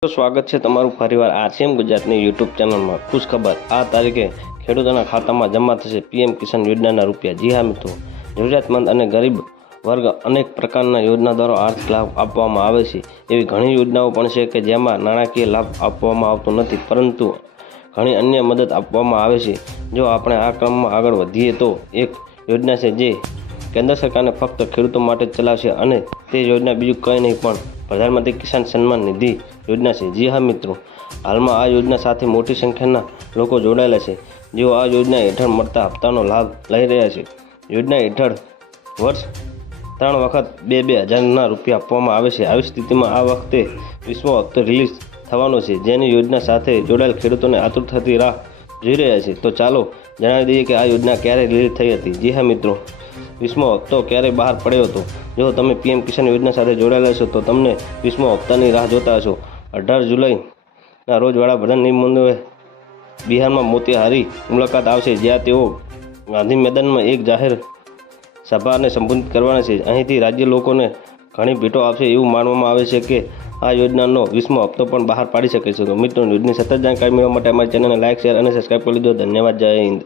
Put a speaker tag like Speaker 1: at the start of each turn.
Speaker 1: સ્વાગત છે તમારું ફરીવાર આરસીએમ ગુજરાતની યુટ્યુબ ચેનલમાં. ખુશ ખબર આ તારીખે ખેડૂતોના ખાતામાં જમા થશે પીએમ કિસાન યોજનાના રૂપિયા. જી હા મિત્રો, જરૂરિયાતમંદ અને ગરીબ વર્ગ અનેક પ્રકારના યોજના દ્વારા આર્થિક લાભ આપવામાં આવે છે. એવી ઘણી યોજનાઓ પણ છે કે જેમાં નાણાકીય લાભ આપવામાં આવતો નથી, પરંતુ ઘણી અન્ય મદદ આપવામાં આવે છે. જો આપણે આ ક્રમમાં આગળ વધીએ તો એક યોજના છે જે કેન્દ્ર સરકારને ફક્ત ખેડૂતો માટે ચલાવશે અને તે યોજના બીજું કંઈ નહીં, પણ પ્રધાનમંત્રી કિસાન સન્માન નિધિ યોજના છે. જી હા, મિત્રો. હાલમાં આ યોજના સાથે મોટી સંખ્યાના લોકો જોડાયેલા છે. જેઓ આ યોજના હેઠળ મળતા હપ્તાનો લાભ લઈ રહ્યા છે. યોજના હેઠળ વર્ષ ત્રણ વખત બે બે હજારના રૂપિયા આપવામાં આવે છે. આવી સ્થિતિમાં આ વખતે વિશ્વ હપ્તો રિલીઝ થવાનો છે. જેની યોજના સાથે જોડાયેલ ખેડૂતોને આતુરતાથી રાહ જોઈ રહ્યા છે. તો ચાલો જણાવી દઈએ કે આ યોજના ક્યારે રિલીઝ થઈ હતી. જી હા, મિત્રો. વિશ્વ હપ્તો ક્યારે બહાર પડ્યો હતો? જો તમે પીએમ કિસાન યોજના સાથે જોડાયેલા છો, તો તમને વિશ્વ હપ્તાની રાહ જોતા હશો. અઢાર જુલાઈના રોજ વડાપ્રધાન નરેન્દ્ર બિહારમાં મોતિહારી મુલાકાત આવશે, જ્યાં તેઓ ગાંધી મેદાનમાં એક જાહેર સભાને સંબોધિત કરવાના છે. અહીંથી રાજ્ય લોકોને ઘણી ભેટો આપશે એવું માનવામાં આવે છે કે આ યોજનાનો વિશ્વ હપ્તો પણ બહાર પાડી શકે છે. મિત્રો યોજના સતત જાણકારી મેળવવા માટે અમારી ચેનલને લાઇક શેર અને સબસ્ક્રાઈબ કરી દો ધન્યવાદ. જય હિન્દ.